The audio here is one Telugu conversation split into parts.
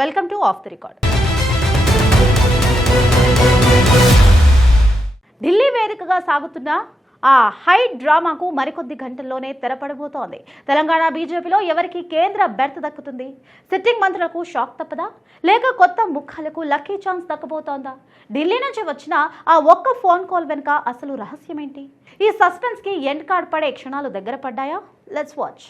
Welcome to of the record. Delhi వేదికగా సాగుతున్న ఆ హై డ్రామాకు మరికొద్ది గంటల్లోనే తెరపడబోతోంది. తెలంగాణ బీజేపీలో ఎవరికి కేంద్ర బెర్త్ దక్కుతుంది? సిట్టింగ్ మంత్రులకు షాక్ తప్పదా, లేక కొత్త ముఖాలకు లక్కీ ఛాన్స్ దక్కబోతోందా? ఢిల్లీ నుంచి వచ్చిన ఆ ఒక్క ఫోన్ కాల్ వెనుక అసలు రహస్యం ఏంటి? ఈ సస్పెన్స్ కి ఎండ్ కార్డ్ పడే క్షణాలు దగ్గర పడ్డాయా? Let's watch.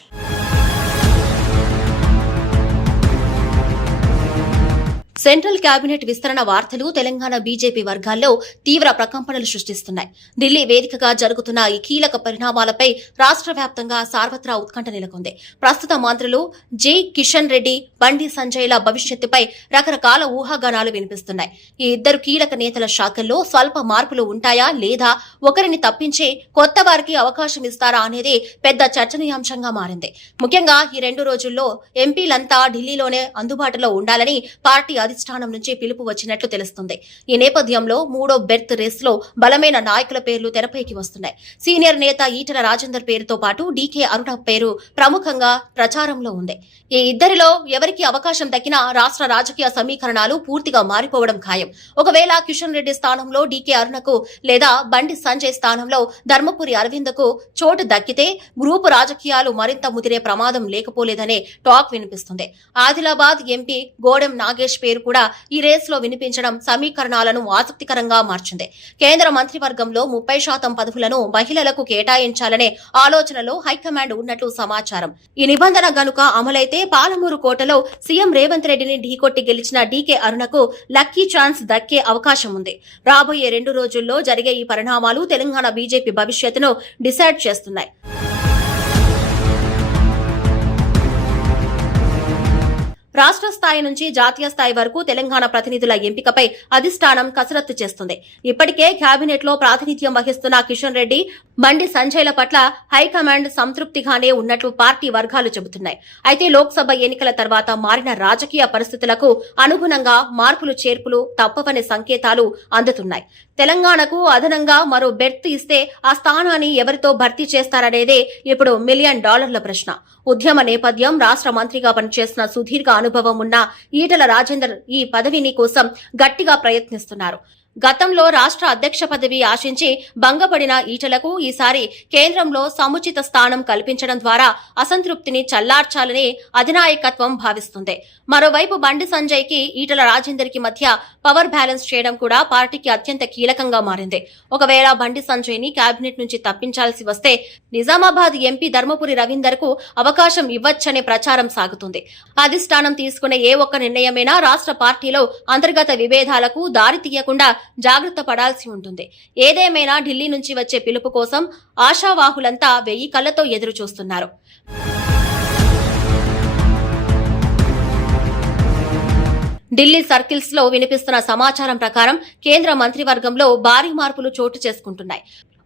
సెంట్రల్ కేబినెట్ విస్తరణ వార్తలు తెలంగాణ బీజేపీ వర్గాల్లో తీవ్ర ప్రకంపనలు సృష్టిస్తున్నాయి. ఢిల్లీ వేదికగా జరుగుతున్న ఈ కీలక పరిణామాలపై రాష్ట్ర వ్యాప్తంగా సార్వత్రా ఉత్కంఠ నెలకొంది. ప్రస్తుత మంత్రులు జి కిషన్ రెడ్డి, బండి సంజయ్ల భవిష్యత్తుపై రకరకాల ఊహాగానాలు వినిపిస్తున్నాయి. ఈ ఇద్దరు కీలక నేతల శాఖల్లో స్వల్ప మార్పులు ఉంటాయా, లేదా ఒకరిని తప్పించి కొత్త వారికి అవకాశం ఇస్తారా అనేది పెద్ద చర్చనీయాంశంగా మారింది. ముఖ్యంగా ఈ 2 రోజుల్లో ఎంపీలంతా ఢిల్లీలోనే అందుబాటులో ఉండాలని పార్టీ అధిష్టానం నుంచి పిలుపు వచ్చినట్లు తెలుస్తుంది. ఈ నేపథ్యంలో 3వ బెర్త్ రేసులో బలమైన నాయకుల పేర్లు తెరపైకి వస్తున్నాయి. సీనియర్ నేత ఈటల రాజేందర్ పేరుతో పాటు డీకే అరుణ పేరు ప్రముఖంగా ప్రచారంలో ఉంది. ఈ ఇద్దరిలో ఎవరికి అవకాశం దక్కినా రాష్ట్ర రాజకీయ సమీకరణాలు పూర్తిగా మారిపోవడం ఖాయం. ఒకవేళ కిషన్ రెడ్డి స్థానంలో డీకే అరుణకు లేదా బండి సంజయ్ స్థానంలో ధర్మపురి అరవిందకు చోటు దక్కితే గ్రూపు రాజకీయాలు మరింత ముదిరే ప్రమాదం లేకపోలేదనే టాక్ వినిపిస్తుంది. ఆదిలాబాద్ ఎంపీ గోడెం నాగేష్ పేరు కూడా ఈ రేసులో వినిపించడం సమీకరణాలను ఆసక్తికరంగా మార్చింది. కేంద్ర మంత్రివర్గంలో 30% పదవులను మహిళలకు కేటాయించాలనే ఆలోచనలో హైకమాండ్ ఉన్నట్లు సమాచారం. ఈ నిబంధన గనుక అమలైతే పాలమూరు కోటలో సీఎం రేవంత్ రెడ్డిని ఢీకొట్టి గెలిచిన డీకే అరుణకు లక్కీ ఛాన్స్ దక్కే అవకాశం ఉంది. రాబోయే 2 రోజుల్లో జరిగే ఈ పరిణామాలు తెలంగాణ బీజేపీ భవిష్యత్తును డిసైడ్ చేస్తున్నాయి. రాష్ట్ర స్థాయి నుంచి జాతీయ స్థాయి వరకు తెలంగాణ ప్రతినిధుల ఎంపికపై అధిష్టానం కసరత్తు చేస్తుంది. ఇప్పటికే కేబినెట్ లో ప్రాతినిధ్యం వహిస్తున్న కిషన్ రెడ్డి, బండి సంజయ్ల పట్ల హైకమాండ్ సంతృప్తిగానే ఉన్నట్లు పార్టీ వర్గాలు చెబుతున్నాయి. అయితే లోక్సభ ఎన్నికల తర్వాత మారిన రాజకీయ పరిస్థితులకు అనుగుణంగా మార్పులు చేర్పులు తప్పవనే సంకేతాలు అందుతున్నాయి. తెలంగాణకు అదనంగా మరో బెర్త్ ఇస్తే ఆ స్థానాన్ని ఎవరితో భర్తీ చేస్తారనేదే ఇప్పుడు $1 మిలియన్ ప్రశ్న. ఉద్యమ నేపథ్యం, రాష్ట్ర మంత్రిగా పనిచేసిన సుదీర్ఘ అనుభవం ఉన్న ఈటల రాజేందర్ ఈ పదవిని కోసం గట్టిగా ప్రయత్నిస్తున్నారు. గతంలో రాష్ట్ర అధ్యక్ష పదవి ఆశించి భంగపడిన ఈటలకు ఈసారి కేంద్రంలో సముచిత స్థానం కల్పించడం ద్వారా అసంతృప్తిని చల్లార్చాలని అధినాయకత్వం భావిస్తుంది. మరోవైపు బండి సంజయ్ కి ఈటల రాజేందర్ కి మధ్య పవర్ బ్యాలెన్స్ చేయడం కూడా పార్టీకి అత్యంత కీలకంగా మారింది. ఒకవేళ బండి సంజయ్ ని కేబినెట్ నుంచి తప్పించాల్సి వస్తే నిజామాబాద్ ఎంపీ ధర్మపురి రవీందర్ కు అవకాశం ఇవ్వచ్చనే ప్రచారం సాగుతుంది. అధిష్టానం తీసుకునే ఏ ఒక్క నిర్ణయమైనా రాష్ట్ర పార్టీలో అంతర్గత విభేదాలకు దారి తీయకుండా జాగ్రత్త పడాల్సి ఉంటుంది. ఏదేమైనా ఢిల్లీ నుంచి వచ్చే పిలుపు కోసం ఆశావాహులంతా 1000 కళ్లతో ఎదురు చూస్తున్నారు. ఢిల్లీ సర్కిల్స్ లో వినిపిస్తున్న సమాచారం ప్రకారం కేంద్ర మంత్రివర్గంలో భారీ మార్పులు చోటు చేసుకుంటున్నాయి.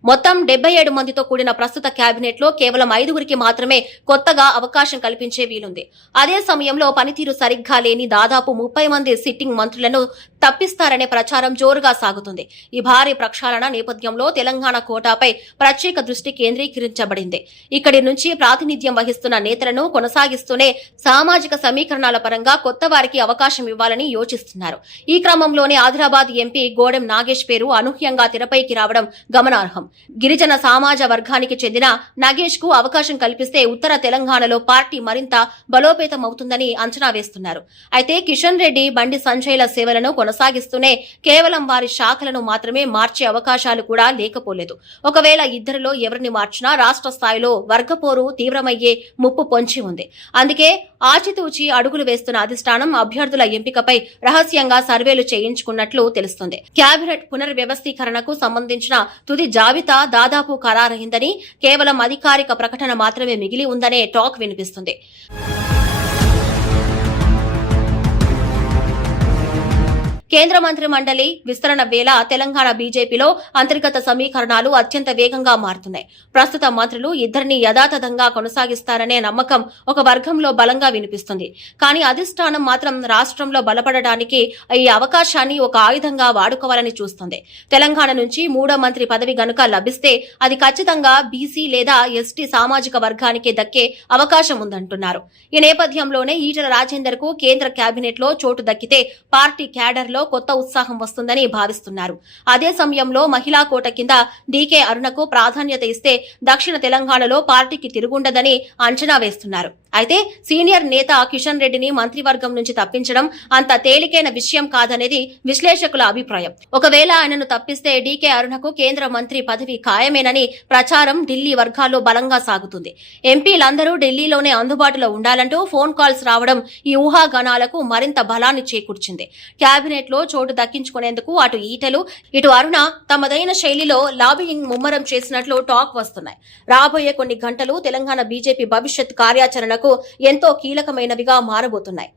మొత్తం 77 మందితో కూడిన ప్రస్తుత కేబినెట్ లో కేవలం 5గురికి మాత్రమే కొత్తగా అవకాశం కల్పించే వీలుంది. అదే సమయంలో పనితీరు సరిగ్గా లేని దాదాపు 30 మంది సిట్టింగ్ మంత్రులను తప్పిస్తారనే ప్రచారం జోరుగా సాగుతుంది. ఈ భారీ ప్రక్షాళన నేపథ్యంలో తెలంగాణ కోటాపై ప్రత్యేక దృష్టి కేంద్రీకరించబడింది. ఇక్కడి నుంచి ప్రాతినిధ్యం వహిస్తున్న నేతలను కొనసాగిస్తూనే సామాజిక సమీకరణాల పరంగా కొత్త వారికి అవకాశం ఇవ్వాలని యోచిస్తున్నారు. ఈ క్రమంలోనే ఆదిలాబాద్ ఎంపీ గోడెం నాగేష్ పేరు అనూహ్యంగా తెరపైకి రావడం గమనార్హం. గిరిజన సమాజ వర్గానికి చెందిన నాగేష్ కు అవకాశం కల్పిస్తే ఉత్తర తెలంగాణలో పార్టీ మరింత బలోపేతమవుతుందని అంచనా వేస్తున్నారు. అయితే కిషన్ రెడ్డి, బండి సంజయ్ల సేవలను కొనసాగిస్తూనే కేవలం వారి శాఖలను మాత్రమే మార్చే అవకాశాలు కూడా లేకపోలేదు. ఒకవేళ ఇద్దరిలో ఎవరిని మార్చినా రాష్ట్ర స్థాయిలో వర్గపోరు తీవ్రమయ్యే ముప్పు పొంచి ఉంది. అందుకే ఆచితూచి అడుగులు వేస్తున్న అధిష్టానం అభ్యర్థుల ఎంపికపై రహస్యంగా సర్వేలు చేయించుకున్నట్లు తెలుస్తుంది. కేబినెట్ పునర్వ్యవస్థీకరణకు సంబంధించిన తుది జాబితా దాదాపు ఖరారైందని, కేవలం అధికారిక ప్రకటన మాత్రమే మిగిలి ఉందనే టాక్ వినిపిస్తుంది. కేంద్ర మంత్రి మండలి విస్తరణ వేళ తెలంగాణ బీజేపీలో అంతర్గత సమీకరణాలు అత్యంత వేగంగా మారుతున్నాయి. ప్రస్తుత మంత్రులు ఇద్దరిని యథాతథంగా కొనసాగిస్తారనే నమ్మకం ఒక వర్గంలో బలంగా వినిపిస్తుంది. కానీ అధిష్టానం మాత్రం రాష్ట్రంలో బలపడడానికి ఈ అవకాశాన్ని ఒక ఆయుధంగా వాడుకోవాలని చూస్తుంది. తెలంగాణ నుంచి మూడో మంత్రి పదవి గనుక లభిస్తే అది ఖచ్చితంగా బీసీ లేదా ఎస్టీ సామాజిక వర్గానికి దక్కే అవకాశం ఉందంటున్నారు. ఈ నేపథ్యంలోనే ఈటెల రాజేందర్ కు కేంద్ర కేబినెట్ లో చోటు దక్కితే పార్టీ క్యాడర్ లో కొత్త ఉత్సాహం వస్తుందని భావిస్తున్నారు. అదే సమయంలో మహిళా కోట కింద డీకే అరుణకు ప్రాధాన్యత ఇస్తే దక్షిణ తెలంగాణలో పార్టీకి తిరుగుండదని అంచనా వేస్తున్నారు. అయితే సీనియర్ నేత కిషన్ రెడ్డిని మంత్రివర్గం నుంచి తప్పించడం అంత తేలికైన విషయం కాదనేది విశ్లేషకుల అభిప్రాయం. ఒకవేళ ఆయనను తప్పిస్తే డీకే అరుణకు కేంద్ర మంత్రి పదవి ఖాయమేనని ప్రచారం ఢిల్లీ వర్గాల్లో బలంగా సాగుతుంది. ఎంపీలందరూ ఢిల్లీలోనే అందుబాటులో ఉండాలంటూ ఫోన్ కాల్స్ రావడం ఈ ఊహాగానాలకు మరింత బలాన్ని చేకూర్చింది. కేబినెట్ లో చోటు దక్కించుకునేందుకు అటు ఈటెలు ఇటు అరుణ తమదైన శైలిలో లాబియింగ్ ముమ్మరం చేసినట్లు టాక్ వస్తున్నాయి. రాబోయే కొన్ని గంటలు తెలంగాణ బీజేపీ భవిష్యత్ కార్యాచరణకు ఎంతో కీలకమైనవిగా మారబోతున్నాయి.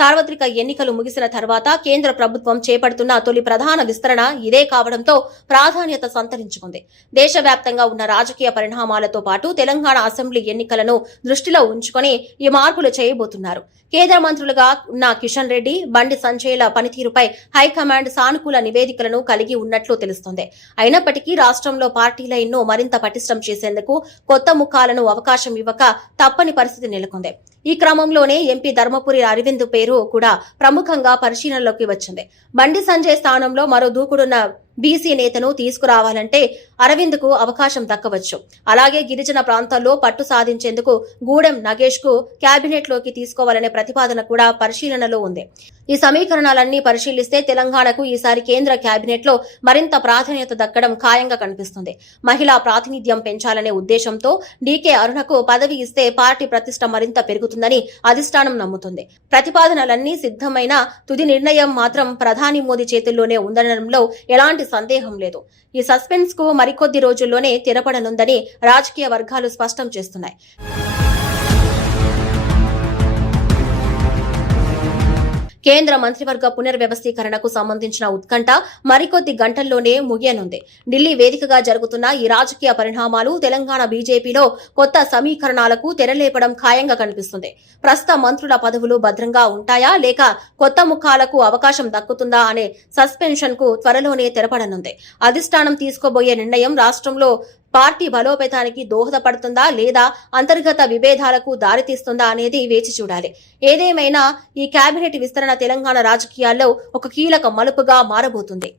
సార్వత్రిక ఎన్నికలు ముగిసిన తర్వాత కేంద్ర ప్రభుత్వం చేపడుతున్న తొలి ప్రధాన విస్తరణ ఇదే కావడంతో ప్రాధాన్యత సంతరించుకుంది. దేశవ్యాప్తంగా ఉన్న రాజకీయ పరిణామాలతో పాటు తెలంగాణ అసెంబ్లీ ఎన్నికలను దృష్టిలో ఉంచుకొని ఈ మార్పులు చేయబోతున్నారు. కేంద్ర మంత్రులుగా ఉన్న కిషన్ రెడ్డి, బండి సంజయ్ల పనితీరుపై హైకమాండ్ సానుకూల నివేదికలను కలిగి ఉన్నట్లు తెలుస్తోంది. అయినప్పటికీ రాష్ట్రంలో పార్టీ లైన్ను మరింత పటిష్టం చేసేందుకు కొత్త ముఖాలను అవకాశం ఇవ్వక తప్పని పరిస్థితి నెలకొంది. ఈ క్రమంలోనే ఎంపీ ధర్మపురి అరవింద్ పేరు కూడా ప్రముఖంగా పరిశీలనలోకి వచ్చింది. బండి సంజయ్ స్థానంలో మరో దూకుడున్న బీసీ నేతను తీసుకురావాలంటే అరవింద్ కు అవకాశం దక్కవచ్చు. అలాగే గిరిజన ప్రాంతాల్లో పట్టు సాధించేందుకు గూడెం నగేష్ కు కేబినెట్ లోకి తీసుకోవాలనే ప్రతిపాదన కూడా పరిశీలనలో ఉంది. ఈ సమీకరణాలన్నీ పరిశీలిస్తే తెలంగాణకు ఈసారి కేంద్ర కేబినెట్ లో మరింత ప్రాధాన్యత దక్కడం ఖాయంగా కనిపిస్తుంది. మహిళా ప్రాతినిధ్యం పెంచాలనే ఉద్దేశంతో డీకే అరుణకు పదవి ఇస్తే పార్టీ ప్రతిష్ట మరింత పెరుగుతుందని అధిష్టానం నమ్ముతుంది. ప్రతిపాదనలన్నీ సిద్ధమైన తుది నిర్ణయం మాత్రం ప్రధాని మోదీ చేతుల్లోనే ఉండడంలో ఎలాంటి సందేహం లేదు. ఈ సస్పెన్స్ కు మరికొద్ది రోజుల్లోనే తెరపడనుందని రాజకీయ వర్గాలు స్పష్టం చేస్తున్నాయి. కేంద్ర మంత్రివర్గ పునర్వ్యవస్థీకరణకు సంబంధించిన ఉత్కంఠ మరికొద్ది గంటల్లోనే ముగియనుంది. ఢిల్లీ వేదికగా జరుగుతున్న ఈ రాజకీయ పరిణామాలు తెలంగాణ బీజేపీలో కొత్త సమీకరణాలకు తెరలేపడం ఖాయంగా కనిపిస్తుంది. ప్రస్తుత మంత్రుల పదవులు భద్రంగా ఉంటాయా లేక కొత్త ముఖాలకు అవకాశం దక్కుతుందా అనే సస్పెన్షన్ కు త్వరలోనే తెరపడనుంది. అధిష్టానం తీసుకోబోయే నిర్ణయం రాష్ట్రంలో పార్టీ బలోపేతానికి దోహదపడుతుందా లేదా అంతర్గత విభేదాలకు దారితీస్తుందా అనేది వేచి చూడాలి. ఏదేమైనా ఈ కేబినెట్ విస్తరణ తెలంగాణ రాజకీయాల్లో ఒక కీలక మలుపుగా మారబోతుంది.